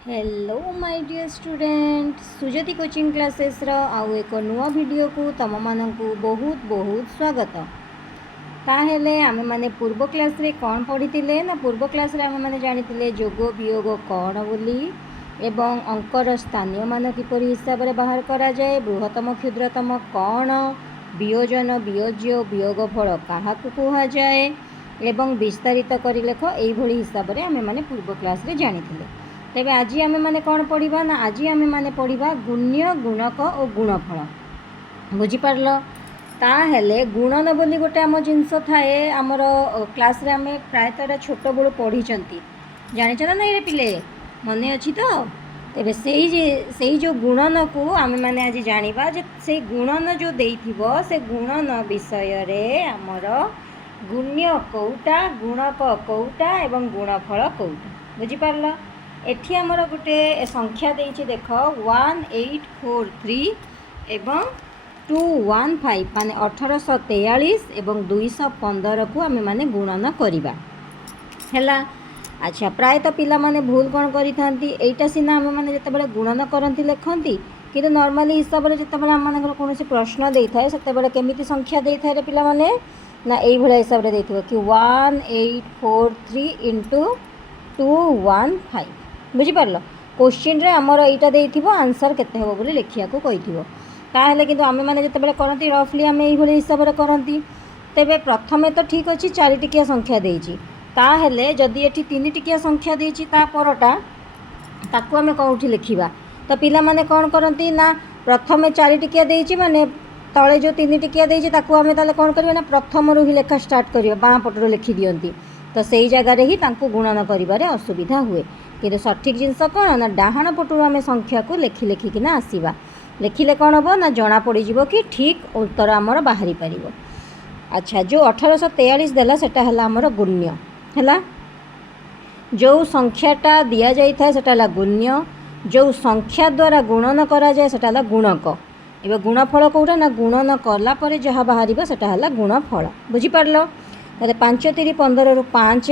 Hello my dear student Sujati coaching classes आउ एक नुआ वीडियो को तम मानकु बहुत बहुत स्वागत। ताहेले आमे माने पूर्व क्लास रे कौन पढ़ी ना पूर्व क्लास रे आमे माने जानिथिले जोग वियोग कौन बोली एवं अंकर स्थानीय मान किपरि हिसाब रे बाहर करा जाए, बृहत्तम क्षुद्रतम कौन, वियोजन वियोज्य वियोगफल काहाकु कुहा जाए एवं विस्तारित करि लेख एई भली हिसाब रे आमे माने पूर्व क्लास रे जानिथिले। तेबे आज आमे माने कौन पढ़िबा ना आज आमे माने पढ़िबा गुण्य गुणक और गुणफल। बुझिपारल? ताहेले गुणन बोली गोटे आम जिनस थाए आमर क्लास रे आमे प्रायतः छोट बड़ू पढ़ी जानिछ ना नहीं रे पिले मने अछि तो। तेबे सेही जो गुणन को आमे माने आज जानिबा जे से गुणन जो देइथिबो से गुणन विषय रे आमर गुण्य कौटा गुणक कौटा एवं गुणफल कौटा। बुझिपारल? एठी आमर गोटे संख्या देइछि देख 1843 एवं 215 माने 1843 एवं 215 को आमे माने गुणन करिबा हैला। अच्छा प्रायतः पिला माने भूल कौन करि थांती एटा सिना आमे माने जते बेले गुणन करंती लेखंती किंतु नॉर्मली हिसाब रे जते बेले आम मानकर कोनोसी प्रश्न देइ थाए सते बेले केमिति संख्या देइ थाए रे पिला माने ना एई भला हिसाब रे देइथिबो कि 1843 into 215। बुझिपारल? क्वेश्चन रे आमर एटा देइथिबो आंसर केते हेबो बोली लेखिया को कहिथिबो। ताहेले किंतु आमे माने जते बेले करंती रफली आमे एई भली हिसाब रे करंती। तेबे प्रथमे तो ठीक अछि 4 टिकिया संख्या देइछि, ताहेले जदि एठी 3 टिकिया संख्या देइछि ता परटा ताकू आमे कोउठी लिखिबा। तो पिला माने कोन करंती ना प्रथमे 4 टिकिया देइछि माने तळे जो 3 टिकिया देइछि ताकू आमे ताले कोन करबा ना प्रथम रु ही लेखा स्टार्ट करियो बाँ पटरो लिखि दियंती। तो सेही जगह रे ही तांकू गुणन करिबारे असुविधा हुए। कि सठिक जिनस कौन ना डाहाण पटू आम संख्या को लेखि लेखिकिना आसवा लेखिले कौन हम ना जना पड़ कि ठीक उत्तर आमर बाहरी पार। अच्छा जो 1843 देला सेटा हला आमर गुण्य है, जो संख्याटा दि जाए सेटा गुण्य, जो संख्या द्वारा गुणन करा जाए सेटा हला गुणक। एबे गुणफल कौटा ना गुणन कला परे जहाँ बाहर सेटा हला गुणफल। बुझिपारल? 5 3 15 रु 5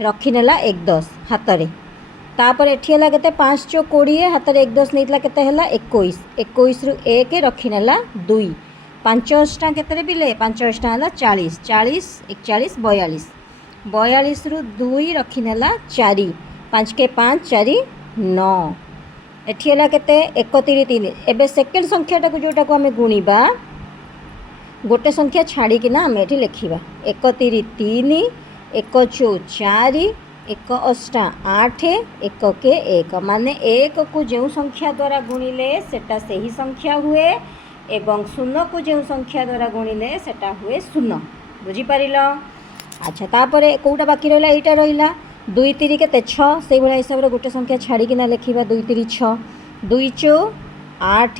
रखिनेला 1 10 हाथ में। तापर एठी हला केते 5 चौ 20 हाथ में 1 10 नैतला केते हला 21 21 रु 1 रखिनेला 2 5 अष्टा केते पिले 5 अष्टा हला 40 40 41 42 42 रु 2 रखिनेला 4 5 के 5 4 9 एठी हला केते 31 3। एबे सेकेंड संख्याटा को जोटा को हमें गुणिबा गोटे संख्या छाड़ी कि ना हमें एठी लिखिबा 31 3 1 चौ 4 1 अष्टा 8 1 के 1 माने 1 को जो संख्या द्वारा गुणिले सेटा सही संख्या हुए एवं 0 को जो संख्या द्वारा गुणिले सेटा हुए 0। बुझिपारिल? अच्छा तापरे कोटा बाकी रहिला एटा रहिला 2 3 केते 6 से भला हिसाब रे गोटे संख्या छाड़ी किना लिखिबा 2 3 6 2 चौ 8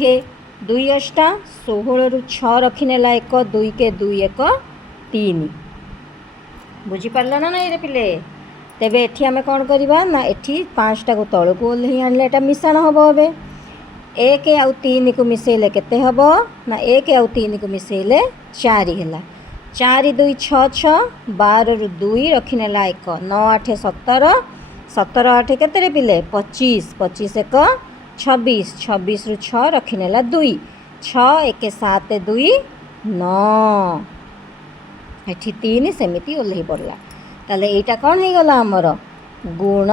2 अष्टा 16 रु 6 रखिनेला 1 2 के 2 1 3। बुझिपारल ना नहीं रे पिले? तेबे एठी आमे कौन करिबा ना एठी 5टा को तळ को ओल्ही आनले एटा मिश्रण हबो। एबे 1 आउ 3 को मिसेले केते हबो ना 1 आउ 3 को मिसेले 4 हैला 4 2 6 6 12 रु 2 रखिनेला 1 9 8 17 17 8 केते रे पिले 25 25 1 26 26 रु 6 रखिनेला 2 6 1 7 2 9 एठी 3 सेमिति ओल्ही पड़ला। ताले एटा कौन है गला आमर गुण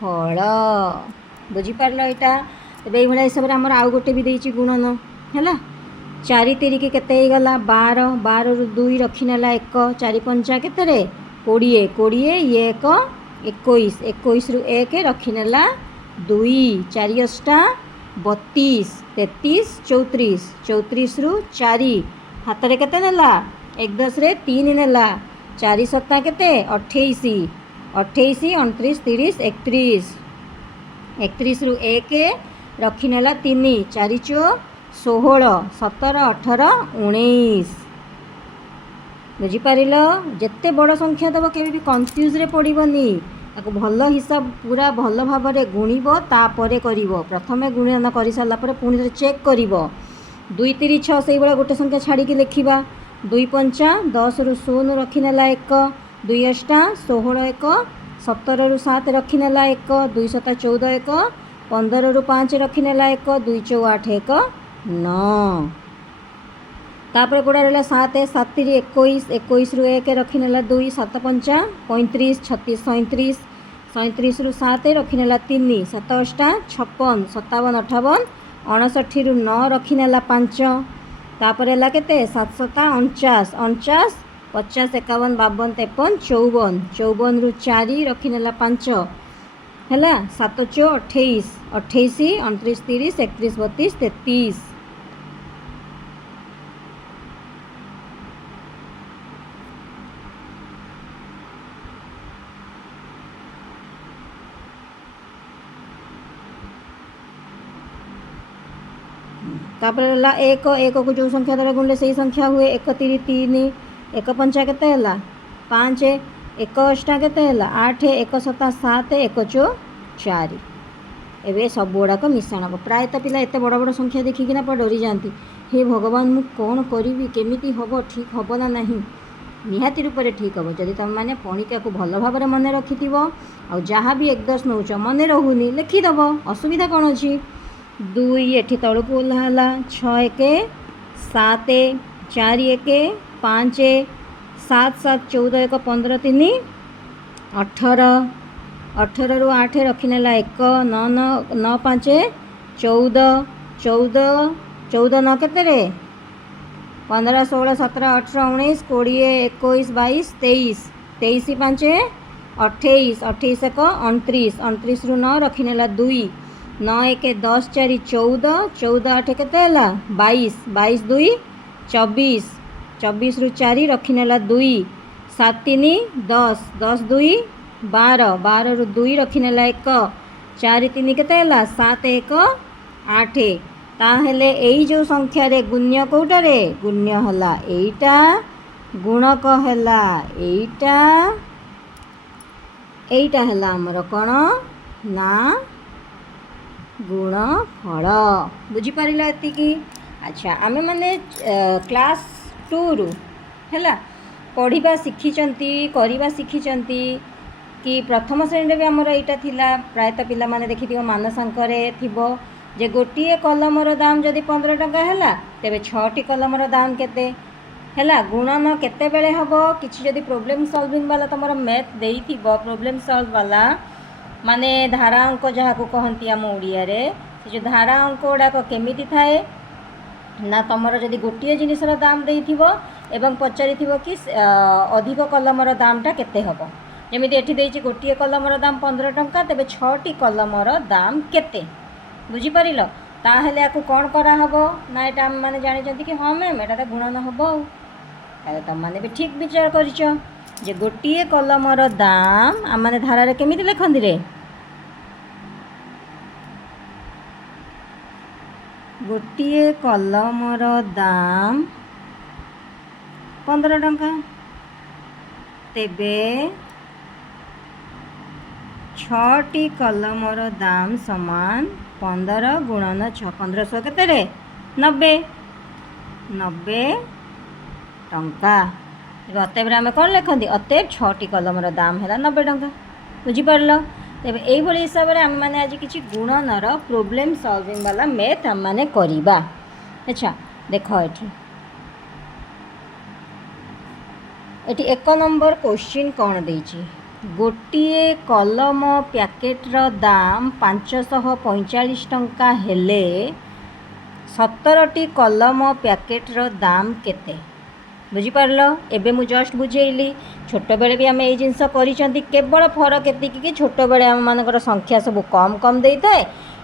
फल। बुझिपारल एटा? तेबे एई भला हिसाब रे आमर आउ गोटे भी देइछि गुणन हैला 4 3 के केते हे गला 12 12 रु 2 रखिनेला 1 4 5 केते रे 20 20 ये 1 21 21 रु 1 रखिनेला 2 4 अष्टा 32 33 34 34 रु 4 हाथ रे केते नेला 1 10 रे 3 नेला 4 7 केते 28 28 29 30 31 31 रु 1 रखिनेला 3 4 चौ 16 17 18 19। बुझिपारिल? जेते बड़ संख्या दब केबे भी कंफ्यूज रे पड़िबनी ताको भल हिसाब पूरा भल भाव रे गुणिबो तापरे करिवो। प्रथमे गुणन करि साला परे पुणी रे चेक करिवो 2 3 6 सेही बळा गोटे संख्या छाड़ी के लिखिबा 2 5 10 रु 0 रखिनेला 1 2 अष्टा 16 1 17 ରୁ 7 ରଖିନେଲା 1 2 7 14 1 15 ରୁ 5 ରଖିନେଲା 1 2 4 8 1 9 तापर गोड़ा रहा 7 7 21 21 रू 1 रखिनेला 2 7 5 35 36 37 37 रू 7 रखिनेला 3 7 8 56 57 58 59 रू 9 रखिनेला 5 तापर है केते 7 7 49 49 50 51 52 53 54 54 रू 4 रखिनेला 5 है 7 4 28 28 29 30 31 32 33 तापर एक एक को जो संख्या द्वारा गुणले से संख्या हुए 1 3 3 1 5 केते 5 1 8 केते 8 1 7 7 1 4 4 एवं सब गुड़ाक मिश्रण हम प्रायतः पिला एत बड़ बड़ संख्या देखिकिना डरी जाती हे भगवान मु कौन करी केमी हम ठीक हम ना नहीं निहाती रूप से ठीक हम जदि तुम मैंने पणिका को भल भाव मन रखि आ जहाँ भी 1 10 नौच मन रोनी लिखिदेव असुविधा कौन अच्छी 2 एठी तलक ओह्ला 6 1 7 4 1 5 7 7 14 1 15 3 18 18 रू 8 रखिनेला 1 9 9 9 5 14 14 14 9 केते 15 16 17 18 19 20 21 22 23 23 5 28 28 1 29 29 रू 9 रखिनेला 2 9 1 10 4 14 14 8 केते 22 22 2 24 24 रू 4 रखिनेला 2 7 3 10 10 2 12 12 रू 2 रखिनेला 1 4 3 केते 7 1 8 ताहेले एई जो संख्या रे गुण्य कोटा रे गुण्य हला एईटा गुणक हला एईटा एईटा हला हमर कोन ना गुणफल बुझीपार एति। अच्छा आमे माने क्लास 2 रु है पढ़ा शिखिंट करवा शिखिंट कि प्रथम श्रेणी भी आमर यहाँ थिला प्रायतः पिला माने देखि मानसांकरे थिबो जे गोटे कलमर दाम जदि 15 टंका है तेबे 6टी कलमर दाम केते है गुणन केते बेले हबो किछि जदि प्रॉब्लम सॉल्विंग वाला तुम मैथ देइथिबो प्रॉब्लम सॉल्व वाला माने धारा अंक जहाँ को कहती आम ओडिया रे से जो धारा अंक गुड़ाक केमिति थाए ना तुमर जदि गोटे जिनिसर दाम देइथिबो एवं पचारि कि अधिक कलमर दामटा केते हबो जमिति एठी देइछि गोटे कलमर दाम 15 टंका तेबे 6टी कलमर दाम केते बुझी पारिल ताहेले याकू कोन करा हबो ना एटा हम माने जानि जंती कि हां मैम एटा त गुणन हबो ताले तुम माने भी ठीक विचार करिचो जे गोटे कलमर दाम आम माने धारा रे केमिति लिखंदी रे गोटे कलमर दाम 15 टंका तेबे 6टी कलमर दाम समान 15 गुणन 6 1500 केते रे 90 90 टंका अतएव आम कौन लिखती अतएव 6टी कलमर दाम है 90 टंका बुझीपार तेरे यही हिसाब से आम मैंने आज किसी गुणनर प्रॉब्लम सॉल्विंग वाला मैथ आम मैंने करवा। अच्छा देख ये 1 नंबर क्वेश्चन कौन देछि गोटे कलम पैकेटर दाम 545 टंका हेले 17टी कलम पैकेटर दाम केते बुझीपार एबे मु जस्ट बुझेली छोट बेले भी आम ये जिनस करिसेंती केवल फरक एति कि छोट बेले आम मानकर संख्या सब कम कम देई थाए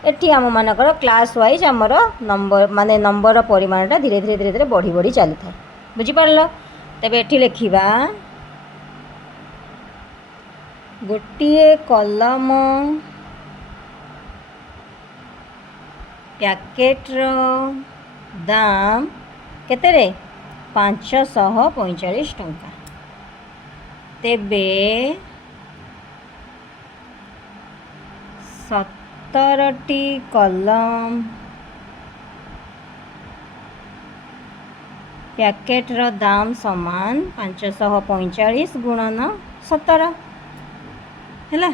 एठी आम मानकर क्लास वाइज आमर नंबर माने नंबर परिमाणटा धीरे धीरे धीरे धीरे बढ़ी बढ़ी चली थाए बुझीपार तेबे एठी लिखिबा गोटे कलम पैकेटर दाम केते रे 545 टंका तेबे 17टी कलम पैकेटर दाम समान 545 गुणन 17 ହେଲା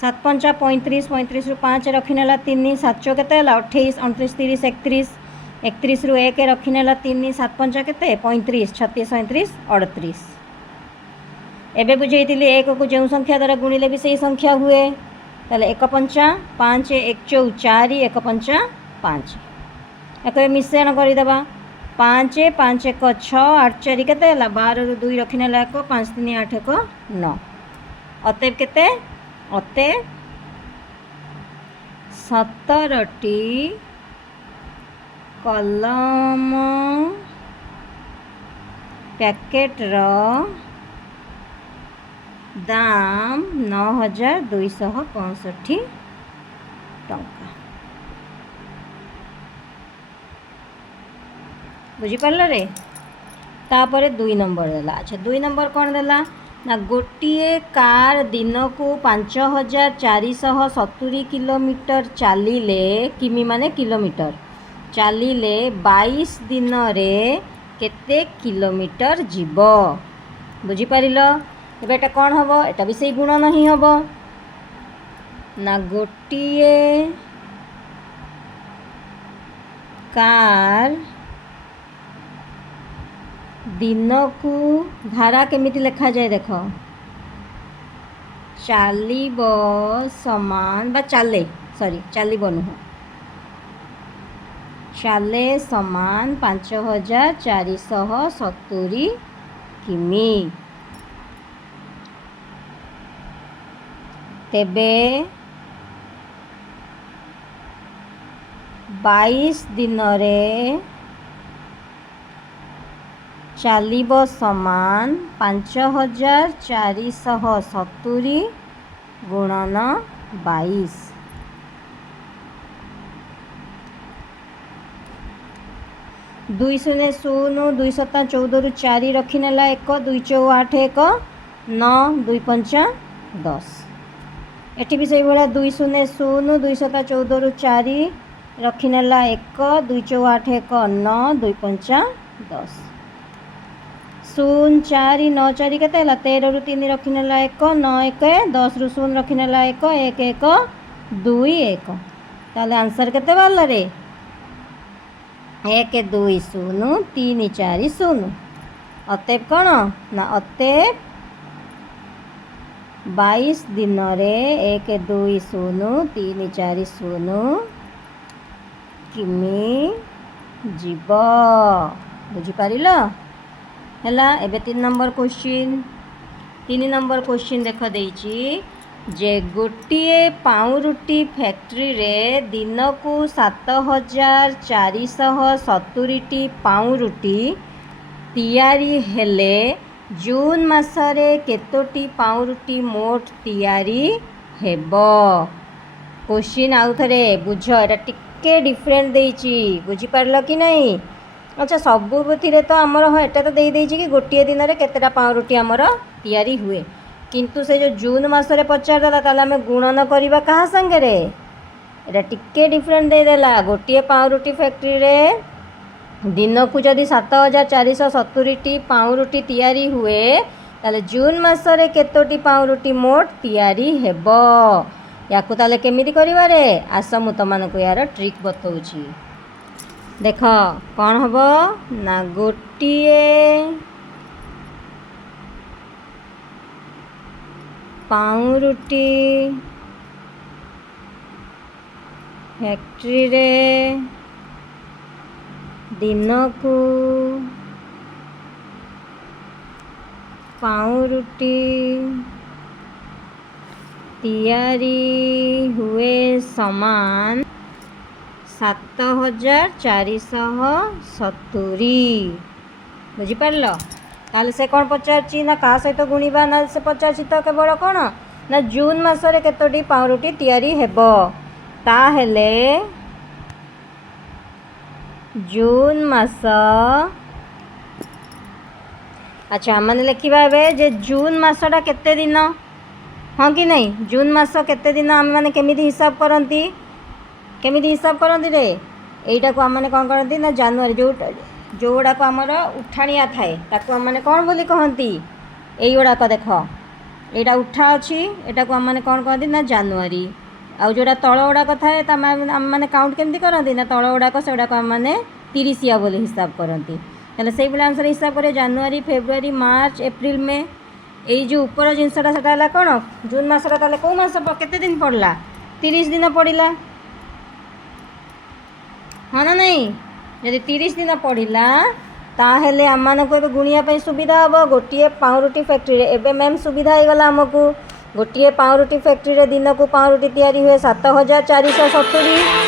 7 पंचा 35 35 रु 5 रखिनेला 3 7 चौ केते 28 29 30 31 31 रु 1 रखिनेला 3 7 पंचा केते 35 36 37 38 एबे बुझेइतिली 1 को जो संख्या द्वारा गुणिले भी सही संख्या हुए ताले 1 पंचा 5 1 चौ 4 1 पंचा 5 एक मिश्रण करदेबा 5 5 1 6 8 4 केते 12 रु 2 रखिनेला 1 5 3 8 1 9 अतएव केते अते 17टी कलम पैकेट दाम 9265 टंका बुझीपार रे तापर 2 नंबर देला अच्छा 2 नंबर कौन देला ना गोटे कार दिन को 5470 किलोमीटर चलिले किमी माने किलोमीटर चलिले 22 दिन रे केते किलोमीटर जीव बुझीपारिल एटा कौन हम एटा भी सही गुण नहीं हम ना गोटे कार दिन को धारा केमिति लिखा जाए देख चालिब समान बा चाले सॉरी चालिब नुह चाले समान 5470 किमी तेबे 22 दिन रे चालिब समान 5470 गुणन 22 2 शून्य 2 7 14 रु 4 रखिनेला 1 2 चौ 8 1 9 2 पंचा 10 एठी भी सही भाया 2 शून्य 2 7 14 रु 4 रखिनेला 1 2 चौ 8 1 9 2 पंचा 10 0 4 9 4 केते 13 रु 3 रखिनेला 1 9 1 10 रु 0 रखिनेला 1 1 1 2 1 ताले आंसर केते बाला रे 1 2 0 3 4 0 अतएव कौन ना अतएव 22 दिन रे 1 2 0 3 4 0 किमी जीव बुझीपारिल हैला एबे 3 नंबर क्वेश्चन 3 नंबर क्वेश्चन देख देइची जे गोटे पाउरुटी फैक्ट्री रे दिन को 7470 पाउरुटी तैयारी हेले जून मासरे केतोटी पाउरुटी मोट तैयारी हेबो क्वेश्चन आउ थरे बुझ एटा टिके डिफरेंट देइची बुझी पारलो कि नहीं अच्छा सबुथि तो आमर हाँ एटा तो दे कि गोटे दिन में केतेटा पाउरुटी आमर तैयारी हुए किंतु से जो जून मासरे पचारदेला ताले आमे गुणन करवा कहा संगे रे एटा टिके डिफरेंट देदेला गोटे पाउरुटी फैक्ट्री रे दिन को जदि 7470 पाउरुटी तैयारी हुए ताले जून मासरे केतोटी पाउरुटी मोट तैयारी हेबो याकू ताले केमिति करिवा रे आस मु तमानकु यार ट्रिक बतौछि देख कौन हम ना गोटे पाउरुटी फैक्ट्री रे दिन को पाउरुटी तैयारी हुए समान 7470 बुझीपार ताले से कौन पचारची ना का सहित गुणिबा ना से पचारची तो केवल कौन ना जून मासरे केतोटी पाउरुटी तैयारी हेबो ताहेले जून मास अच्छा मैंने लिखा जे जून मासटा केते दिन हाँ कि नहीं जून मास केते दिन आम मैंने केमिति हिसाब करती केमिति हिसाब करती रे यहीटा को आम मैंने कौन करती ना जनवरी जो गुड़ाक आमर उठाणिया थाए ताको आम मैंने कौन बोली कहती এইଗୁଡ଼ାକ ଦେଖ ଏଇଟା ଉଠା ଅଛି, ଏଟାକୁ ଆମମାନେ କ'ଣ କହନ୍ତି ନା ଜାନୁଆରୀ। ଆଉ ଯେଉଁଟା ତଳ ଗୁଡ଼ାକ ଥାଏ ଆମମାନେ କାଉଣ୍ଟ କେମିତି କରନ୍ତି ନା ତଳ ଗୁଡ଼ାକ ସେଗୁଡ଼ାକ ଆମମାନେ 30 ବୋଲି ହିସାବ କରନ୍ତି। ହେଲେ ସେଇଭଳି ଅନୁସାରେ ହିସାବ କରିବେ ଜାନୁଆରୀ, ଫେବୃଆରୀ, ମାର୍ଚ୍ଚ, ଏପ୍ରିଲ, ମେ। ଏଇ ଯେଉଁ ଉପର ଜିନିଷଟା ସେଟା ହେଲା କ'ଣ ଜୁନ୍ ମାସଟା, ତାହେଲେ କେଉଁ ମାସ କେତେ ଦିନ ପଡ଼ିଲା? 30 ଦିନ ପଡ଼ିଲା, ହଁ ନା ନାହିଁ? ଯଦି 30 ଦିନ ପଡ଼ିଲା ତାହେଲେ ଆମମାନଙ୍କୁ ଏବେ ଗୁଣିବା ପାଇଁ ସୁବିଧା ହେବ। ଗୋଟିଏ ପାଉଁରୁଟି ଫ୍ୟାକ୍ଟ୍ରିରେ ଏବେ ମ୍ୟାମ୍ ସୁବିଧା ହେଇଗଲା ଆମକୁ। ଗୋଟିଏ ପାଉଁରୁଟି ଫ୍ୟାକ୍ଟ୍ରିରେ ଦିନକୁ ପାଉଁରୁଟି ତିଆରି ହୁଏ 7470।